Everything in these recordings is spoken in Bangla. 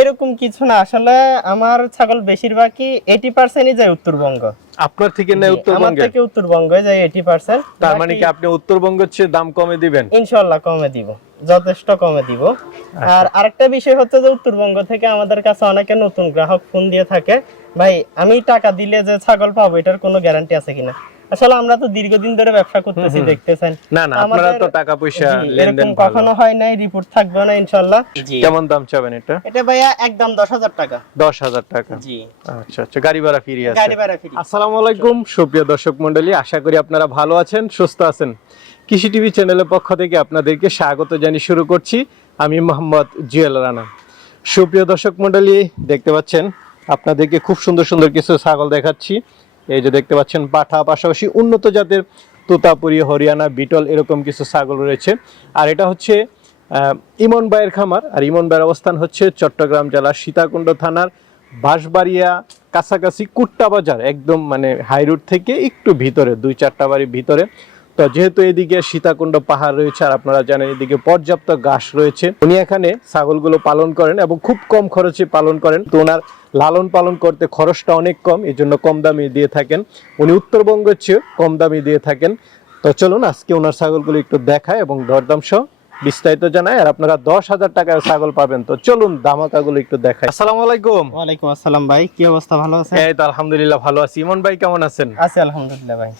এরকম কিছু না। আসলে আমার ছাগল বেশিরভাগই এইটি পার্সেন্টই যায় উত্তরবঙ্গ। আপনার থেকে নেয় জি, আমার থেকে উত্তরবঙ্গে যায় এইটি পার্সেন্ট তার মানে কি আপনি উত্তরবঙ্গের চেয়ে দাম কমে দিবেন? ইনশাল্লাহ কমে দিব। যথেষ্ট কমে দিব। আচ্ছা। আর আরেকটা বিষয় হচ্ছে যে উত্তরবঙ্গ থেকে আমাদের কাছে অনেকে নতুন গ্রাহক ফোন দিয়ে থাকে। ভাই আমি টাকা দিলে যে ছাগল পাবো এটার কোনো গ্যারান্টি আছে কিনা? আসলে আমরা তো দীর্ঘদিন ধরে ব্যবসা করতেছি দেখতেছেন। না না আপনারা তো টাকা পয়সা লেনদেন ভালো। কখনো হয় নাই রিপোর্ট থাকবে না ইনশাল্লাহ জি কেমন দাম চাবেন এটা? এটা ভাইয়া একদম দশ হাজার টাকা। দশ হাজার টাকা। জি। আচ্ছা আচ্ছা গাড়ি ভাড়া ফিরিয়ে আছে। গাড়ি ভাড়া ফ্রি। আসসালামু আলাইকুম সুপ্রিয় দর্শক মণ্ডলী আশা করি আপনারা ভালো আছেন সুস্থ আছেন। কৃষি টিভি চ্যানেলের পক্ষ থেকে আপনাদেরকে স্বাগত জানিয়ে শুরু করছি। আমি মোহাম্মদ জুয়েল রানা। সুপ্রিয় দর্শক মণ্ডলী দেখতে পাচ্ছেন আপনাদেরকে খুব সুন্দর সুন্দর কিছু ছাগল দেখাচ্ছি। এই যে দেখতে পাচ্ছেন পাঠা, পাশাপাশি উন্নত জাতের তোতাপুরি, হরিয়ানা, বিটল এরকম কিছু ছাগল রয়েছে। আর এটা হচ্ছে ইমন ভাইয়ের খামার। আর ইমন ভাইয়ের অবস্থান হচ্ছে চট্টগ্রাম জেলার সীতাকুণ্ড থানার বাঁশবাড়িয়া, কাছাকাছি কুট্টা বাজার, একদম মানে হাই রোড থেকে একটু ভিতরে, দুই চারটা বাড়ির ভিতরে। তো যেহেতু এদিকে সীতাকুণ্ড পাহাড় রয়েছে আর আপনারা জানেন এদিকে পর্যাপ্ত ঘাস রয়েছে উনি এখানে ছাগলগুলো পালন করেন এবং খুব কম খরচে পালন করেন। তো ওনার লালন পালন করতে খরচটা অনেক কম এই জন্য কম দামে দিয়ে থাকেন। উনি উত্তরবঙ্গের চেয়ে কম দামে দিয়ে থাকেন। তো চলুন আজকে ওনার ছাগলগুলো একটু দেখায় এবং দরদাম সহ বিস্তারিত জানায় আর আপনারা দশ হাজার টাকার ছাগল পাবেন। তো চলুন দামাকাগুলো একটু দেখায় আসসালামু আলাইকুম। ওয়ালাইকুম আসসালাম ভাই কি অবস্থা ভালো আছে এই তো আলহামদুলিল্লাহ ভালো আছি। ইমন ভাই কেমন আছেন? আছে আলহামদুলিল্লাহ ভাই।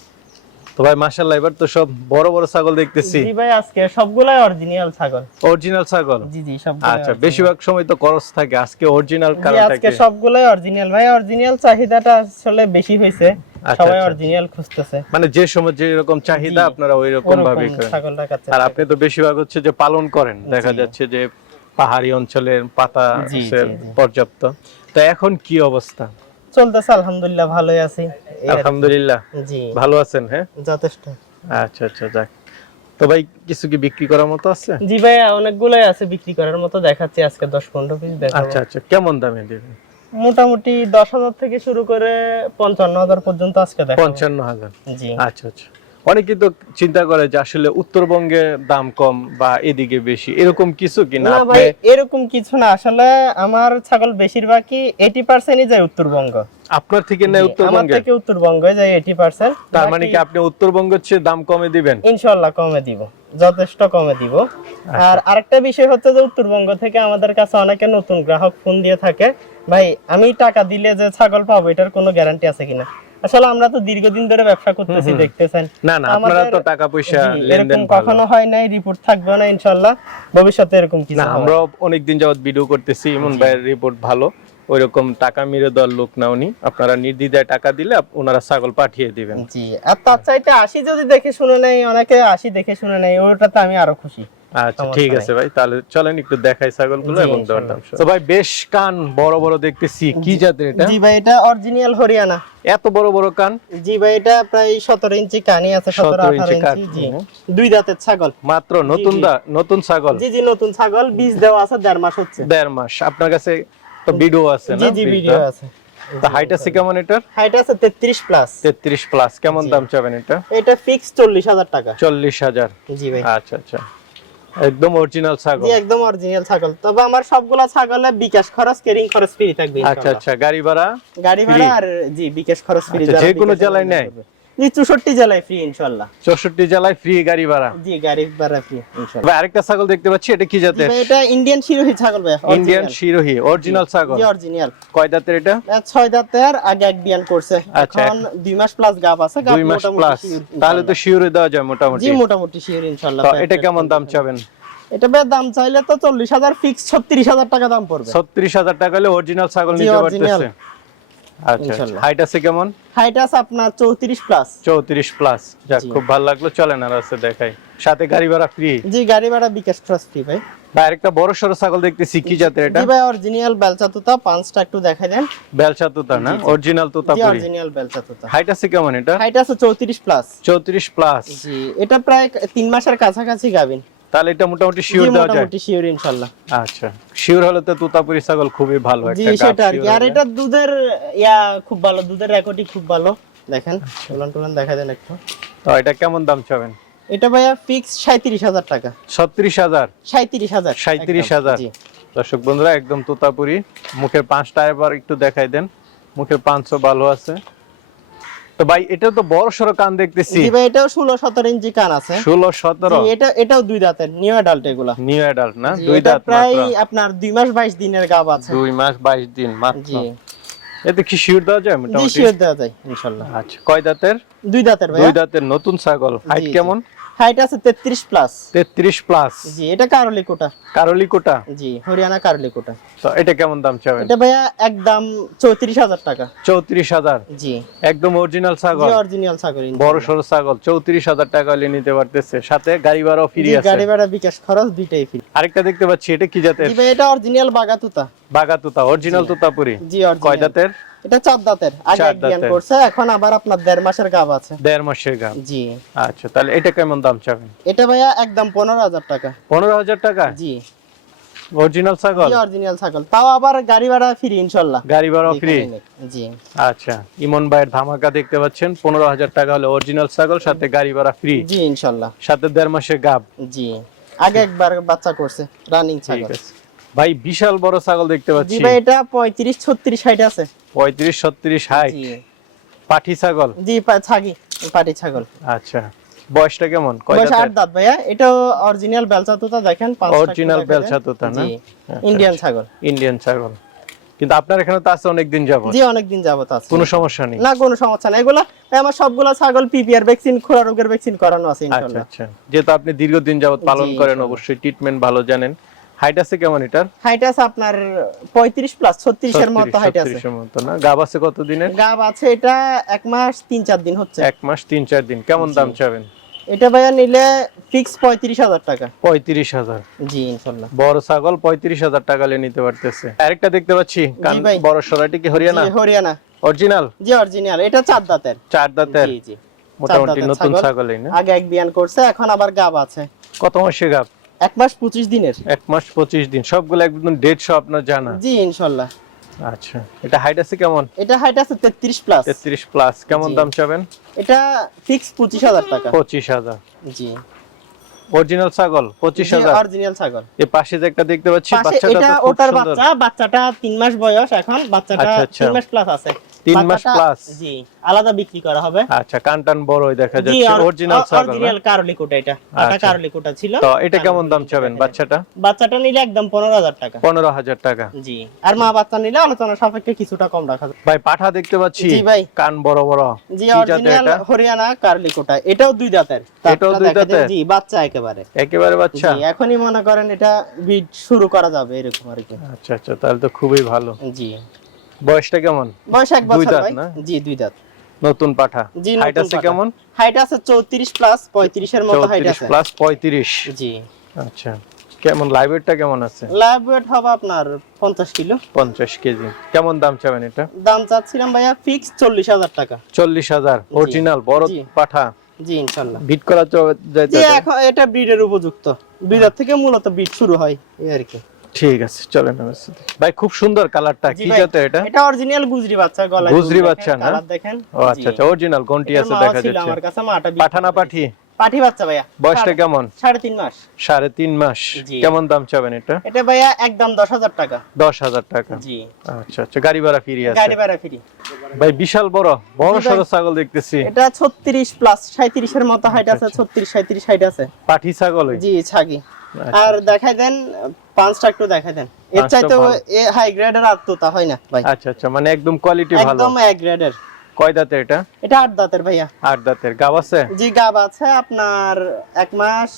তো ভাই মাশাআল্লাহ এবার তো সব বড় বড় ছাগল দেখতেছি। জি ভাই আজকে সবগুলাই অরিজিনাল ছাগল। অরিজিনাল ছাগল? জি জি সব আচ্ছা বেশিরভাগ সময় তো করস থাকে আজকে অরিজিনাল আজকে কারণটা কি সবগুলাই অরিজিনাল ভাই অরিজিনাল চাহিদাটা আসলে বেশি হয়েছে আচ্ছা, সবাই আচ্ছা। অরিজিনাল খুঁজতেছে। মানে যে সময় যে রকম চাহিদা আপনারা ওই রকম ভাবে করেন আর আপনি তো বেশিরভাগ হচ্ছে যে পালন করেন দেখা যাচ্ছে যে পাহাড়ি অঞ্চলের পাতা। পর্যাপ্ত। তো এখন কি অবস্থা? চলতেছে আলহামদুলিল্লাহ ভালোই আছি। আলহামদুলিল্লাহ। জি। ভালো আছেন হ্যাঁ? যথেষ্ট। আচ্ছা আচ্ছা যাক। তো ভাই কিছু কি বিক্রি করার মতো আছে? জি ভাই অনেকগুলাই আছে বিক্রি করার মতো দেখাচ্ছি আজকে দশ পনেরো পিস দেখাবো। আচ্ছা আচ্ছা কেমন দামে দিবেন মোটামুটি দশ হাজার থেকে শুরু করে পঞ্চান্ন হাজার পর্যন্ত আজকে দেখাবো। পঞ্চান্ন হাজার। জি। আচ্ছা আচ্ছা। অনেকে তো চিন্তা করে যে আসলে উত্তরবঙ্গে দাম কম বা এদিকে বেশি এরকম কিছু কিনা না? ভাই এরকম কিছু না। আসলে আমার ছাগল বেশিরভাগই এইটি পার্সেন্টই যায় উত্তরবঙ্গ। আপনার থেকে নেয় জি, আমার উত্তরবঙ্গে? থেকে উত্তরবঙ্গে যায় এইটি পার্সেন্ট তার মানে কি আপনি উত্তরবঙ্গের চেয়ে দাম কমে দিবেন? ইনশাল্লাহ কমে দিব যথেষ্ট কমে দিব। আচ্ছা। আর আরেকটা বিষয় হচ্ছে যে উত্তরবঙ্গ থেকে আমাদের কাছে অনেকে নতুন গ্রাহক ফোন দিয়ে থাকে। ভাই আমি টাকা দিলে যে ছাগল পাবো এটার কোনো গ্যারান্টি আছে কিনা? আসলে আমরা তো দীর্ঘদিন ধরে ব্যবসা করতেছি দেখতেছেন। না না আপনারা তো টাকা পয়সা লেনদেন কখনো হয় নাই রিপোর্ট থাকবে না ইনশাল্লাহ। ভবিষ্যতে এরকম কিছু না। আমরা অনেকদিন যাবত ভিডিও করতেছি ইমন ভাইয়ের রিপোর্ট ভালো। ওইরকম টাকা মেরে দেওয়ার লোক না উনি। আপনারা নির্দ্বিধায় টাকা দিলে ওনারা ছাগল পাঠিয়ে দিবেন। জি আর তার চাইতে আশি যদি দেখে শুনে নেই অনেকে আশি দেখে শুনে নেই ওটাতে আমি আরও খুশি। আচ্ছা ঠিক আছে ভাই তাহলে চলেন একটু দেখাই ছাগলগুলো এবং দরদাম তো ভাই বেশ কান বড় বড় দেখতেছি কি জাতের এটা? জি ভাই এটা অরিজিনাল হরিয়ানা। এত বড় বড় কান? জি ভাই এটা প্রায় সতেরো ইঞ্চি কানি আছে সতেরো 17 ইঞ্চি আঠারো কান, ইঞ্চি জি দুই দাঁতের ছাগল। মাত্র নতুন দা নতুন ছাগল? জি জি নতুন ছাগল বীজ দেওয়া আছে দেড় মাস হচ্ছে। দেড় মাস। আপনার কাছে তো ভিডিও আছে জি না জি বীজটা? ভিডিও আছে। তো হাইট আছে কেমন এটার? হাইট আছে তেত্রিশ প্লাস তেত্রিশ প্লাস কেমন দাম চাবেন এটা? এটা ফিক্স চল্লিশ হাজার টাকা। চল্লিশ হাজার। জি ভাই। আচ্ছা আচ্ছা। একদম অরিজিনাল ছাগল জি একদম অরিজিনাল ছাগল তবে আমার সবগুলা ছাগলে বিকাশ খরচ কেরিং খরচ ফ্রি থাকবে আচ্ছা ইনশাআল্লাহ। আচ্ছা গাড়ি ভাড়া গাড়ি ভাড়া আর জি বিকাশ খরচ ফ্রি আচ্ছা, যে কোনো জেলায় নেয়? জি চৌষট্টি জেলায় ফ্রি ইনশাল্লাহ চৌষট্টি জেলায় ফ্রি গাড়ি ভাড়া। জি গাড়ি ভাড়া ফ্রি ভাই আরেকটা ছাগল দেখতে পাচ্ছি এটা কি জাতের? এটা ইন্ডিয়ান শিরোহী ছাগল ভাই ইন্ডিয়ান শিরোহী অরিজিনাল ছাগল। জি অরিজিনাল কয় দাঁতের এটা? ছয় দাঁতের আগে এক বিয়ান করছে। আচ্ছা, এখন দুই মাস প্লাস গাব আছে গাব দুই মাস প্লাস তাহলে তো। শিওরে দেওয়া যায় মোটামুটি। জি মোটামুটি শিওর ইনশাল্লাহ এটা কেমন দাম। চাবেন? এটা ভাই দাম চাইলে তো চল্লিশ হাজার ফিক্স ছত্রিশ হাজার টাকা দাম পড়বে। ছত্রিশ হাজার টাকা হলে অরিজিনাল ছাগল নিতে পারতেছে। আচ্ছা ইনশাল্লাহ। হাইট আছে কেমন? হাইট আছে আপনার চৌত্রিশ প্লাস চৌত্রিশ প্লাস যাক খুব ভালো লাগল। চলেন আর আছে দেখাই। সাথে গাড়ি ভাড়া ফ্রি জি গাড়ি ভাড়া বিকাশ খরচ ফ্রি ভাই। ভাই আরেকটা বড় সড়ো ছাগল দেখতেছি। কি জাতের এটা? জি ভাই অরিজিনাল বেলচা তুতা। পাঁচটা একটু দেখাই দেন। বেলচা তুতা না। অরিজিনাল বেলচা তুতা। হাইট আছে কেমন এটা? হাইট আছে চৌত্রিশ প্লাস চৌত্রিশ প্লাস জি এটা প্রায় তিন মাসের কাছাকাছি গাবিন তাহলে এটা মোটামুটি শিওর দেওয়া যায়। মোটামুটি শিওর ইনশাল্লাহ। আচ্ছা শিওর হলে তো তুতাপুরি ছাগল খুবই ভালো একটা গাব সেটা আর কি। আর এটা দুধের ইয়া খুব ভালো দুধের রেকর্ডই খুব ভালো। দেখেন টুলান টুলান দেখা দেন একটু। তো এটা কেমন দাম চাবেন? এটা ভাইয়া ফিক্স সাঁত্রিশ হাজার টাকা। ছত্রিশ হাজার? সাঁত্রিশ হাজার 37,000 জি। দর্শক বন্ধুরা একদম তোতাপুরি। মুখের পাঁচটা এবার একটু দেখাই দেন। মুখের পাঁচশো ভালো আছে। তো ভাই এটা তো বড় সড়ো কান দেখতেছি। জি ভাই এটাও ষোলো সতেরো ইঞ্চি কান আছে। ষোলো সতেরো? জি, এটা এটাও দুই দাঁতের নিউ অ্যাডাল্ট এগুলা। নিউ অ্যাডাল্ট না? দুই দাঁত প্রায় আপনার 2 মাস বাইশ দিনের গাব আছে। 2 মাস বাইশ দিন মাত্র। জি। এতে কি শিওর দেওয়া যায়? মোটামুটি? শিওর দেওয়া যায় ইনশাআল্লাহ আচ্ছা কয় দাঁতের? দুই দাঁতের ভাই দুই দাঁতের নতুন ছাগল। হাইট কেমন? হাইট আছে তেত্রিশ প্লাস তেত্রিশ প্লাস জি এটা কারলি কোটা কারলি কোটা জি হরিয়ানা কারলি কোটা তো এটা কেমন দাম চাবেন? এটা ভাইয়া একদম চৌত্রিশ হাজার টাকা। চৌত্রিশ হাজার? জি। একদম অরিজিনাল ছাগল? জি অরিজিনাল ছাগল বড় সড়ো ছাগল চৌত্রিশ হাজার টাকা হলে নিতে পারতেছে। সাথে গাড়ি ভাড়াও ফ্রি আছে। গাড়ি ভাড়া বিকাশ খরচ দুইটাই ফ্রি আরেকটা দেখতে পাচ্ছি এটা কি জাতের? জি ভাই এটা অরিজিনাল বাগাতুতা। বাগা তুতা অরিজিনাল তুতাপুরি। জি কয় দাঁতের এটা চার দাঁতের আগে দাঁতের। করছে এখন আবার আপনার দেড় মাসের গাব আছে। দেড় মাসের গান জি। আচ্ছা তাহলে এটা কেমন দাম চাবেন? এটা ভাইয়া একদম পনেরো হাজার টাকা। পনেরো হাজার টাকা? জি। অরিজিনাল ছাগল? জি অরিজিনাল ছাগল। তাও আবার গাড়ি ভাড়া ফ্রি ইনশাল্লাহ। গাড়ি ভাড়াও ফ্রি জি। আচ্ছা ইমন ভাইয়ের ধামাকা দেখতে পাচ্ছেন পনেরো হাজার টাকা হলে অরিজিনাল ছাগল সাথে গাড়ি ভাড়া ফ্রি জি ইনশাল্লাহ। সাথে দেড় মাসের গাব। জি। আগে একবার বাচ্চা করছে রানিং ছাগল। ভাই বিশাল বড় ছাগল দেখতে জি পাচ্ছি ভাই এটা পঁয়ত্রিশ ছত্রিশ হাইট আছে। পঁয়ত্রিশ ছত্রিশ হাইট জি। পাঠি ছাগল? জি ছাগি পাটি ছাগল। আচ্ছা। বয়সটা কেমন? কয় বয়স দাঁতের? আট দাঁত ভাইয়া। এটাও অরিজিনাল বেলচা তোতা দেখেন একটু দেখা বেলচা তোতা না? আচ্ছা, ইন্ডিয়ান ছাগল। ইন্ডিয়ান ছাগল। কিন্তু আপনার এখানে তো আছে অনেকদিন যাব জি অনেক অনেকদিন যাবত আছে। কোনো সমস্যা নেই। না কোনো সমস্যা নাই। এগুলা আমার সবগুলা ছাগল পিপিআর ভ্যাকসিন খোরা রোগের ভ্যাকসিন করানো আছে আচ্ছা ইনশাআল্লাহ আচ্ছা। আচ্ছা যেহেতু আপনি দীর্ঘদিন যাবত পালন করেন অবশ্যই ট্রিটমেন্ট ভালো জানেন। হাইট আছে কেমন এটার? হাইট আছে আপনার পঁয়ত্রিশ প্লাস ছত্রিশের মতো হাইট আছে। 36 এর মতো না? গাব আছে কত দিনের গাব আছে এটা এক মাস তিন চার দিন হচ্ছে। এক মাস তিন চার দিন। কেমন দাম চাবেন? এটা ভাইয়া নিলে ফিক্স পঁয়ত্রিশ হাজার টাকা। পঁয়ত্রিশ হাজার। জি ইনশাল্লাহ। বড় ছাগল পঁয়ত্রিশ হাজার টাকা নিয়ে নিতে পারতেছে। আরেকটা দেখতে পাচ্ছি কান। বড় সরাটি কি হরিয়ানা? হরিয়ানা। অরিজিনাল জি অরিজিনাল এটা চার দাঁতের। চার দাঁতের? জি জি। মোটামুটি নতুন ছাগল। ছাগলই না? আগে এক বিয়ান করছে এখন আবার গাব আছে। কত মাসে গাব? এক মাস পঁচিশ দিনের? এক মাস পঁচিশ দিন সবগুলো একদম সহ আপনার জানা? জি ইনশাল্লাহ। আচ্ছা এটা হাইট আছে কেমন? এটা হাইট আছে তেত্রিশ প্লাস তেত্রিশ প্লাস কেমন দাম চাবেন? এটা ফিক্স পঁচিশ হাজার টাকা। পঁচিশ হাজার। জি। অরিজিনাল ছাগল পঁচিশ হাজার? অরিজিনাল ছাগল। এর পাশে যে একটা দেখতে পাচ্ছি বাচ্চাটা এটা ওটার বাচ্চা বাচ্চাটা তিন মাস বয়স এখন বাচ্চাটা আচ্ছা, আচ্ছা। মাস প্লাস আছে। তিন মাস plus? জি আলাদা বিক্রি করা হবে। আচ্ছা কানটান বড়ই দেখা যাচ্ছে অরিজিনাল ছাগল? অরিজিনাল কারলিকোটা এটা আটা আচ্ছা। কারলিকোটা ছিল। তো এটা কেমন দাম চাবেন বাচ্চাটা? বাচ্চাটা নিলে একদম পনেরো হাজার টাকা। পনেরো হাজার টাকা। জি আর মা বাচ্চা নিলে আলোচনা সাপেক্ষে কিছুটা কম রাখা যাবে। ভাই পাঠা দেখতে পাচ্ছি। জি ভাই। কান বড় বড়। জি অরিজিনাল? হরিয়ানা কারলিকোটা এটাও দুই দাঁতের এটাও দুই দাঁতের? জি বাচ্চা একেবারে। একেবারে বাচ্চা? জি এখনই মনে করেন এটা বিট শুরু করা যাবে এরকম আর কি। আচ্ছা আচ্ছা তাহলে তো খুবই ভালো। জি। বয়সটা কেমন? বয়স এক বছর ভাই। জি দুই দাঁত। নতুন পাঠা। জি হাইট আছে কেমন? হাইট আছে চৌত্রিশ প্লাস পঁয়ত্রিশের মতো হাইট আছে। প্লাস পঁয়ত্রিশ। জি। আচ্ছা। কেমন? লাইভেটটা কেমন আছে? লাইভ ওয়েট হবে আপনার পঞ্চাশ কিলো। পঞ্চাশ কেজি। কেমন দাম চাবেন এটা? দাম চাচ্ছিলাম ভাইয়া ফিক্স চল্লিশ হাজার টাকা। চল্লিশ হাজার। অরিজিনাল বড়। পাঠা। জি ইনশাল্লাহ। বিট করা যাইতে এখন এটা ব্রিডের উপযুক্ত। ব্রিডার থেকে মূলত ব্রিড শুরু হয় এই আর কি। ঠিক আছে চলেন ভাই খুব সুন্দর কালারটা। কি ভাই, এটা? এটা অরিজিনাল গুজরি বাচ্চা গলায় গুজরি বাচ্চা না? কালার দেখেন। ও আচ্ছা আচ্ছা অরিজিনাল গন্টি আছে দেখা যাচ্ছে। আমার কাছে মাটা পাঠানা পাঠি? পাঠি বাচ্চা ভাইয়া। বয়সটা কেমন? সাড়ে তিন মাস। সাড়ে তিন মাস। কেমন দাম চাবেন এটা? এটা ভাইয়া একদম দশ হাজার টাকা। দশ হাজার টাকা। জি। আচ্ছা আচ্ছা গাড়ি ভাড়া ফিরে আছে। গাড়ি ভাড়া ফ্রি। ভাই বিশাল বড় বড়। সড়ো ছাগল দেখতেছি। এটা ছত্রিশ প্লাস সাঁত্রিশের মতো হাইট আছে আচ্ছা। ছত্রিশ সাঁত্রিশ হাইট আছে। পাঠি ছাগল ওই? জি ছাগি। আর দেখাই দেন পাঁচটা একটু দেখাই দেন। এর চাইতে ভালো। হাই গ্রেডের আর তোতা হয় না ভাই। আচ্ছা আচ্ছা মানে একদম কোয়ালিটি ভালো। একদম এক গ্রেডের কয় দাঁতে এটা? এটা আট দাঁতের ভাইয়া। আট দাঁতের। গাব আছে? জি গাব আছে। আপনার এক মাস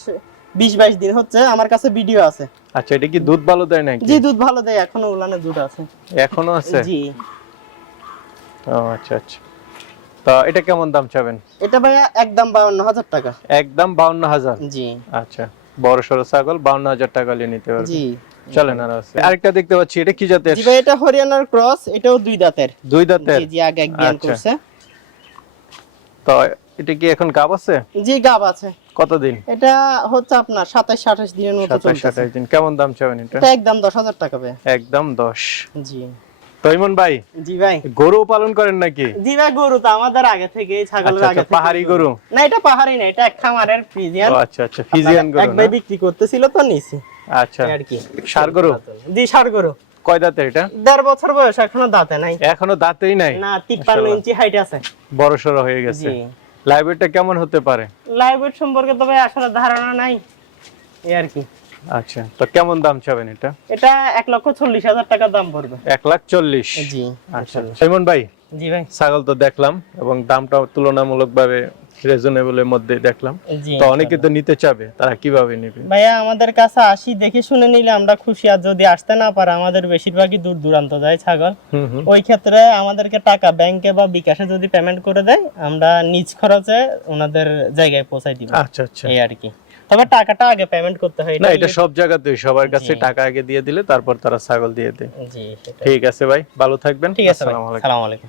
বিশ বাইশ দিন হচ্ছে। আমার কাছে ভিডিও আছে। আচ্ছা এটা কি দুধ ভালো দেয় নাকি? জি দুধ ভালো দেয়। এখনও উলানে দুধ আছে। এখনও আছে? জি। ও আচ্ছা আচ্ছা। তো এটা কেমন দাম চাবেন? এটা ভাইয়া একদম বাউন্ন হাজার টাকা। একদম বাউন্ন হাজার? জি। আচ্ছা। বড় সড়ো ছাগল বাউন্ন হাজার টাকা নিয়ে নিতে পারবে। চলেন আর আছে। আরেকটা দেখতে পাচ্ছি এটা কি জাতের? জি ভাই এটা হরিয়ানার ক্রস এটাও দুই দাঁতের। দুই দাঁতের? জি আগে এক বিয়ান আচ্ছা। করছে। তো এটা কি এখন গাব আছে? জি গাব আছে। কতদিন? এটা হচ্ছে আপনার সাতাশ আঠাশ দিনের মতো সাতাশ চলতেছে। আঠাশ দিন। কেমন দাম চাবেন এটা একদম দশ হাজার টাকা ভাই। একদম দশ। জি। তো ইমন ভাই জি ভাই। গরু পালন করেন নাকি? জি ভাই গরু তো আমাদের আগে থেকে ছাগলের আচ্ছা, আগে আচ্ছা, থেকে পাহাড়ি গরু? না এটা পাহাড়ি না এটা এক খামারের ফ্রিজিয়ান। ও আচ্ছা আচ্ছা ফিজিয়ান গরু এক ভাই বিক্রি করতেছিল তো নিছি। আচ্ছা আর কি। ষাঁড় গরু? জি ষাড় গরু। কয় দাঁতের এটা? দেড় বছর বয়স এখনও দাঁতে নাই। এখনও দাঁতেই নাই? না তিপ্পান্ন ইঞ্চি হাইট আছে। বড় সড়ো হয়ে গেছে। লাইব্রেরিটা কেমন হতে পারে? লাইভ সম্পর্কে তো ভাই আসলে ধারণা নাই। এই আর কি। আচ্ছা তো কেমন দাম চাবেন এটা? এটা এক লক্ষ চল্লিশ হাজার টাকা দাম পড়বে। এক লাখ চল্লিশ। জি আচ্ছা সাইমন ভাই জি ভাই। ছাগল তো দেখলাম এবং দামটা রিজনেবলের মধ্যে দেখলাম। তো অনেকে তো নিতে চাবে তারা কীভাবে নেবে? ভাইয়া আমাদের কাছে আসি দেখে শুনে নিলে আমরা খুশি। আর যদি আসতে না পারে আমাদের বেশিরভাগই দূর দূরান্ত যায় ছাগল। ওই ক্ষেত্রে আমাদেরকে টাকা ব্যাংকে বা বিকাশে যদি পেমেন্ট করে দেয় আমরা নিজ খরচে ওনাদের জায়গায় পৌঁছাই দিব। আচ্ছা আচ্ছা। এই আর কি। তবে টাকাটা আগে পেমেন্ট করতে হয় না এটা সব জায়গাতেই সবার কাছে টাকা আগে দিয়ে দিলে তারপর তারা ছাগল দিয়ে দেয়। জি ঠিক আছে ভাই ভালো থাকবেন। ঠিক আছে আসসালামু আলাইকুম।